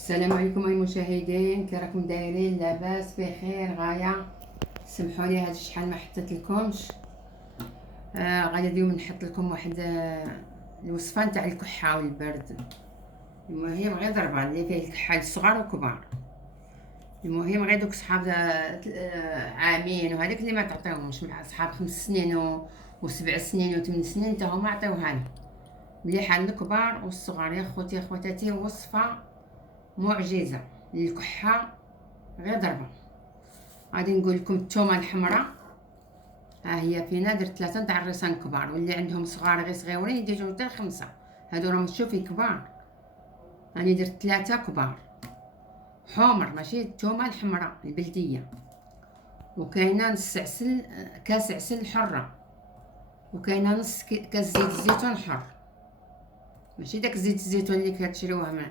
السلام عليكم المشاهدين، كي راكم دايرين؟ لاباس بخير غايه. سمحوا لي هاد شحال ما حطيت لكمش. غادي اليوم نحط لكم واحد الوصفه نتاع الكحه والبرد. المهم غير ضربه اللي فيه الكحه الصغار وكبار. المهم غير دوك صحاب عامين وهذاك اللي ما تعطيهمش، مع صحاب 5 سنين و7 سنين و8 سنين حتى هما عطيوها لي. مليحه للكبار والصغار. يا خوتي يا خواتاتي، وصفه معجزه للكحه غير ضربه. غادي نقول لكم الثومه الحمراء، ها هي فينا درت 3 تاع الريسان كبار، واللي عندهم صغار غير صغيورين يديروا حتى 5. هادو راهم تشوفي كبار، راني درت 3 كبار حمر، ماشي الثومه الحمراء البلديه. وكاينه نص عسل، كاس عسل حره، وكاينه نص كاس زيت الزيتون حر، ماشي داك زيت الزيتون اللي كتشريوه من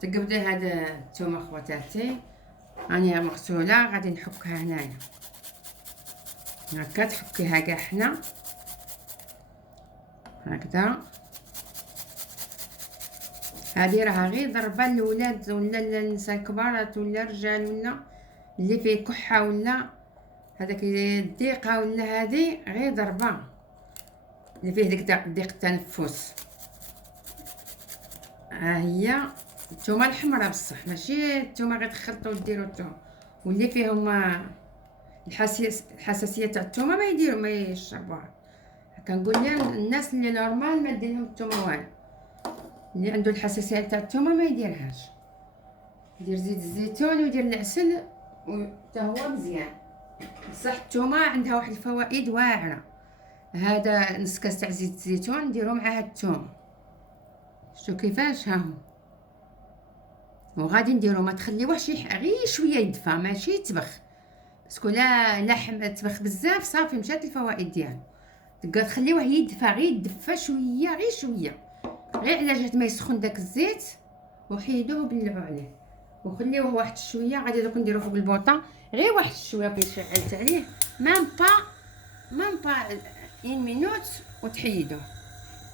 تقبلي. هاد الثومه خواتاتي راني مغسوله، غادي نحكها هنايا هكا، تحكيها كاع حنا هكذا. هذه راه غير ضربه للولاد ولا النساء الكبارات ولا الرجال ولا اللي فيه كحه ولا هذاك الضيقه ولا هذه غير ضربه اللي فيه داك ضيق التنفس. ها هي الثومه الحمراء بصح، ماشي الثومه غير تخلطوا وديروا الثوم. واللي فيهم الحساسيه تاع الثومه ما يديروا ما يشربوها. كنقول الناس اللي نورمال ما دير لهم الثومه والو، اللي عنده الحساسيه تاع الثومه ما يديرهاش. يدير زيت الزيتون ويدير العسل وحتى هو مزيان. بصح الثومه عندها واحد الفوائد واعره. هذا نص كاس تاع زيت الزيتون نديرو مع هاد الثومه، شتو كيفاش؟ ها هو. وغادي نديرو ما تخليوهش غير شويه يدفى، ماشي يتبخ، باسكو لا لحم تبخ بزاف صافي مشات الفوائد ديالو. تبقى تخليوه يدفى، غير يدفى شويه غير شويه، غير على جهه ما يسخن داك الزيت، وحيدوه وبلعوا عليه وخليوه واحد شويه. غادي دوك نديرو فوق البوطه غير واحد شويه كي شعلت عليه، مام با 1 مينوت وتحيدوه.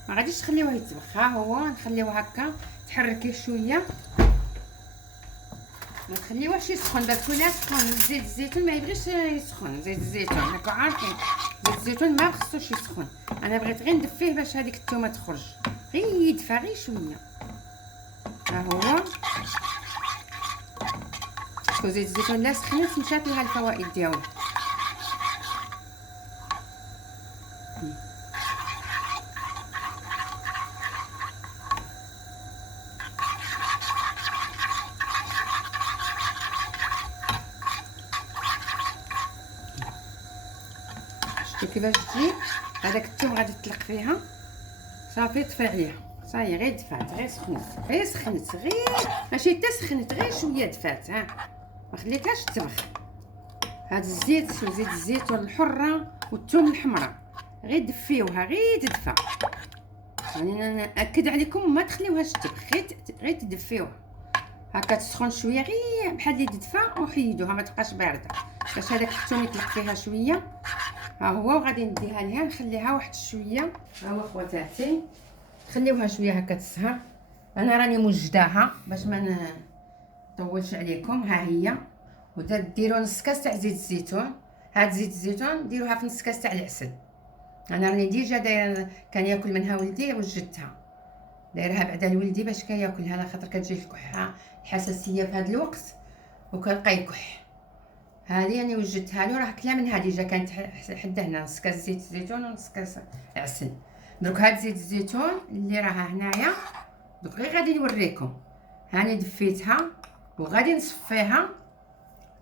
ما غاديش تخليوه يتبخ. ها هو نخليوه هكا تحركيه شويه، ما تخليوهش يسخن، باسكو لا سخن زيت الزيتون ما يبغيش يسخن. زيت الزيتون راكم عارفين زيت الزيتون ما خصوش يسخن. انا بغيت غير ندفيه باش هذيك الثومه تخرج، غير يدفى غير شويه. ها هو باسكو زيت الزيتون لا سخنت مشات لها الفوائد ديالو. شفتوا كيفاش تجي هذاك الثوم؟ غادي تطلق فيها صافي، طفي عليها صاي، غير دفات غير سخنت غير ماشي حتى سخنت، غير شويه دفات. ها ما خليتهاش تبخ. هاد الزيت وزيت الزيتون الحره والثوم الحمراء غير دفيوها غير تدفى. يعني ناكد عليكم ما تخليوهاش تبخ، غير تدفيوها هكا تسخن شويه غير بحال اللي تدفى، وحيدوها ما تبقاش بارده باش هذاك الثوم يطلق فيها شويه. ها هو وغادي نديها ليها نخليها واحد شويه. ها هو خواتاتي خليوها شويه هكا تسهر. انا راني موجداها باش ما نطولش عليكم. ها هي وديروا نص كاس تاع زيت الزيتون. هاد زيت الزيتون ديروها في نص كاس تاع العسل. انا راني ديجا دايره كان ياكل منها ولدي وجدتها، دايرها بعدا لولدي باش كياكلها، على خاطر كتجي الكحه الحساسيه في هذا الوقت وكنلقى يكح. هذه يعني وجدتها له، راه كلا منها ديجا كانت حدا هنا نص كاس زيت الزيتون ونص كاس عسل. دروك هاد زيت الزيتون اللي راها هنايا دوك غير غادي نوريكم. هاني دفيتها وغادي نصفيها،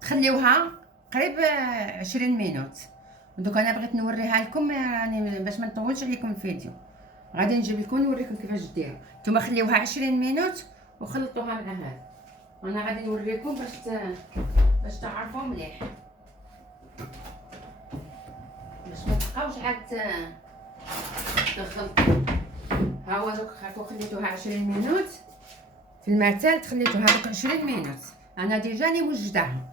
تخليوها قريب 20 مينوت. دوك انا بغيت نوريها لكم يعني باش ما نطولش عليكم الفيديو. غادي نجيب لكم نوريكم كيفاش ديروا. نتوما خليوها 20 مينوت وخلطوها مع هذا. انا غادي نوريكم باش تعرفوا مليح، باش ما تبقاوش عاد تخلطوا. ها هو دوك خليتوها 20 مينوت في المعتال، خليتوها دوك 20 مينوت. انا ديجا لي وجداها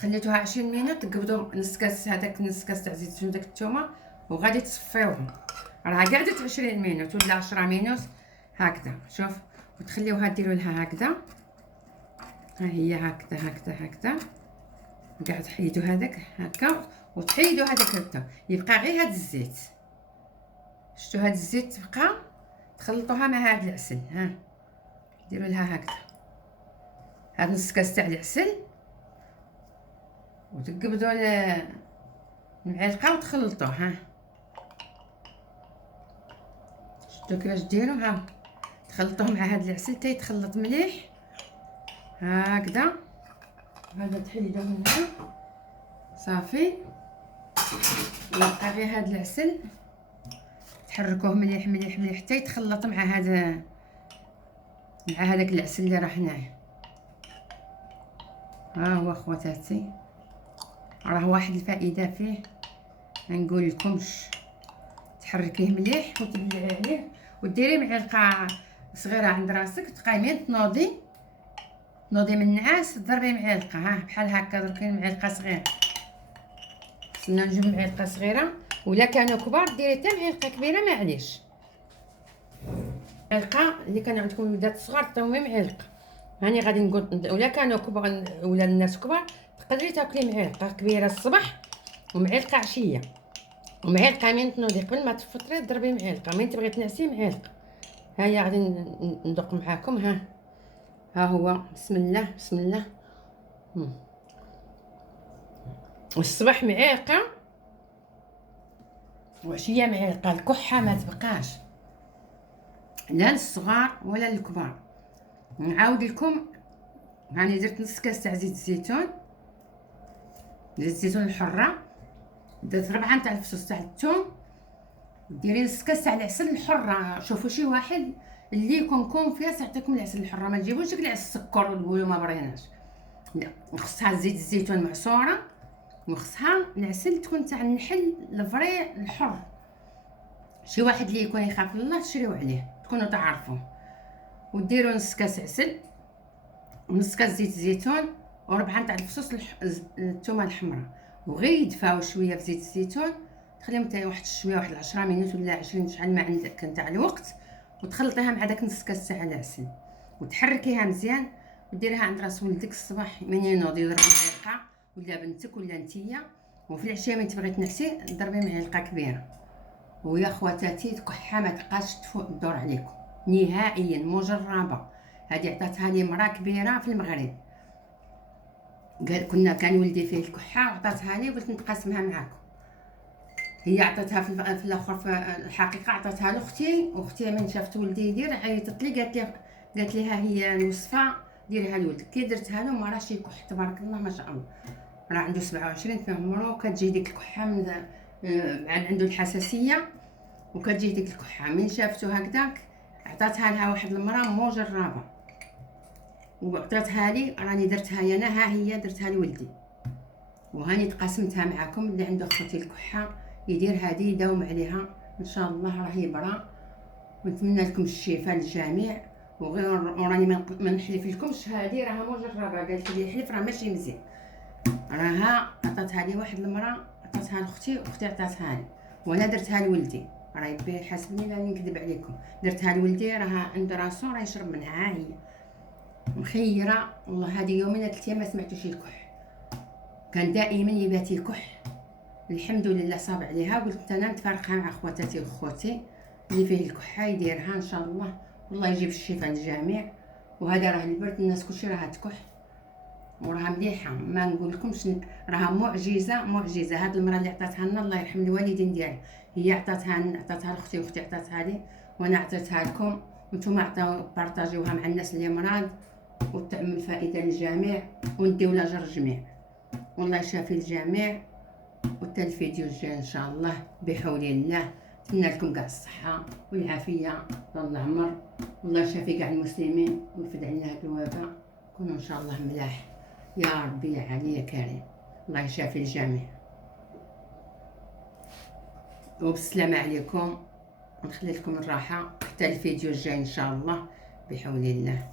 خليتوها 20 مينوت. تقبضوا نص كاس، هذاك نص كاس تاع زيت الزيتون داك الثومه، وغادي تصفيوهم. راه قعدت 20 مينوت ولا 10 مينوت هكذا. شوف، وتخليوها ديروا لها هكذا ها هي هكذا هكذا هكذا، كاع تحيدوا هذاك هكا وتحيدوا هذاك هكا، يبقى غير هاد الزيت. شفتوا هاد الزيت تبقى تخلطوها مع هاد العسل. ها ديروا لها هكذا، هاد نص كاس تاع العسل، وتقبضوا المعلقه وتخلطوه. ها شفتوا كيفاش ديروا؟ ها تخلطوه مع هاد العسل حتى يتخلط مليح هكذا. هذا تحيدوه من هنا صافي، يبقى غير هاد العسل تحركوه مليح مليح مليح حتى يتخلط مع هذاك العسل اللي راه هنايا. ها هو خواتاتي، راه واحد الفائده فيه ما نقول لكمش. تحركيه مليح وتبلعي عليه وديري معلقه صغيره عند راسك، تقايمين تنوضي من النعاس تضربي معلقه. ها بحال هكا دركي معلقه صغيره. خصنا نجيب معلقه صغيره، ولا كانوا كبار ديري حتى معلقه كبيره معليش. معلقه اللي كان عندكم ولادات صغار تعطيهم معلقه. هاني غادي نقول ولا كانوا كبار ولا الناس كبار تقدري تاكلي معلقه كبيره الصباح ومعلقه عشيه، ومعلقه من تنوضي قبل ما تفطري ضربي معلقه، من تبغي تنعسي معلقه. هيا غادي ندوق معاكم. ها هو، بسم الله بسم الله. والصباح معلقه وعشيه معلقه. الكحه ما تبقاش لا للصغار ولا للكبار. نعاود لكم، راني درت نص كاس تاع زيت الزيتون، زيت الزيتون الحره، درت 4 تاع الفصوص تاع الثوم، ديري نص كاس تاع العسل الحره. شوفوا شي واحد اللي يكون فيها تعطيكم العسل الحره، ما تجيبوش ديك العسل السكر وتقولوا ما بغيناش. لا، خصها زيت الزيتون معصوره، وخصها العسل تكون تاع النحل الفري الحر. شي واحد اللي يكون يخاف الله تشريو عليه، تكونوا تعرفوه. وديروا نص كاس عسل ونص كاس زيت الزيتون و4 تاع الفصوص الثومه الحمراء، وغير يدفاو شويه في زيت الزيتون. تخليهم حتى واحد شويه، واحد 10 مينوت ولا 20، شحال ما عندك نتاع الوقت، وتخلطيها مع داك نص كاس تاع العسل وتحركيها مزيان، وديريها عند راس ولدك الصباح من ينوض يضرب معلقه، ولا بنتك ولا نتيا. وفي العشيه من تبغي تنعسي ضربي معلقه كبيره. ويا خواتاتي الكحه ما تبقاش تدور عليكم نهائيا، مجربه. هذه عطاتها لي مرا كبيره في المغرب، كان ولدي فيه الكحه وعطاتها لي وقلت نتقاسمها معاكم. هي عطاتها في الاخر، في الحقيقه عطاتها لاختي، واختي من شافت ولدي يدير عيطت لي قالت لي ها هي الوصفه ديريها لولدك. كي درتها له ما راهش يكح تبارك الله ما شاء الله، راه عنده 27 في عمره، وكتجي ديك الكحه من عنده الحساسيه، وكتجي ديك الكحه من شافته هكذاك. عطاتها لها واحد المراه مجربه وعطاتها لي، راني درتها انا، ها هي درتها لولدي، وهاني تقاسمتها معكم. اللي عنده خوتي الكحه يدير هذه يداوم عليها ان شاء الله راه يبرى. ونتمنى لكم الشفاء للجميع. وراني ما نحلف لكمش، هذه راها مجربه، قالت لي حلف راه ماشي مزيان. راها عطاتها لي واحد المراه، عطاتها لاختي واختي عطاتها لي، وانا درتها لولدي. راه يبي يحاسبني لا نكذب عليكم، درتها لولدي راها عند راسو راه يشرب منها. ها هي مخيره والله، هذه يومين 3 ايام ما سمعتوش الكح، كان دائما يبات يكح. الحمد لله صاب عليها. قلت انا نتفارقها مع خواتاتي وخوتي اللي فيه الكحه يديرها ان شاء الله، والله يجيب الشفاء للجميع. وهذا راه البرد، الناس كلشي راها تكح وراها مليحه، ما نقول لكمش راها معجزه معجزه. هاد المراه اللي عطاتها لنا الله يرحم الوالدين ديالها، هي عطاتها لاختي واختي عطاتها لي، وانا عطيتها لكم، وانتم عطاو بارطاجيوها مع الناس اللي مرض، وتعمل فائده للجميع، ونديو لاجر الجميع. والله يشافي الجميع. وحتى الفيديو الجاي ان شاء الله بحول الله. نتمنى لكم كاع الصحه والعافيه طول العمر، والله يشافي كاع المسلمين ويفد علينا هذا الوباء. كونوا ان شاء الله ملاح يا ربي يا علي يا كريم. الله يشافي الجميع، وبالسلامه عليكم، ونخلي لكم الراحه حتى الفيديو الجاي ان شاء الله بحول الله.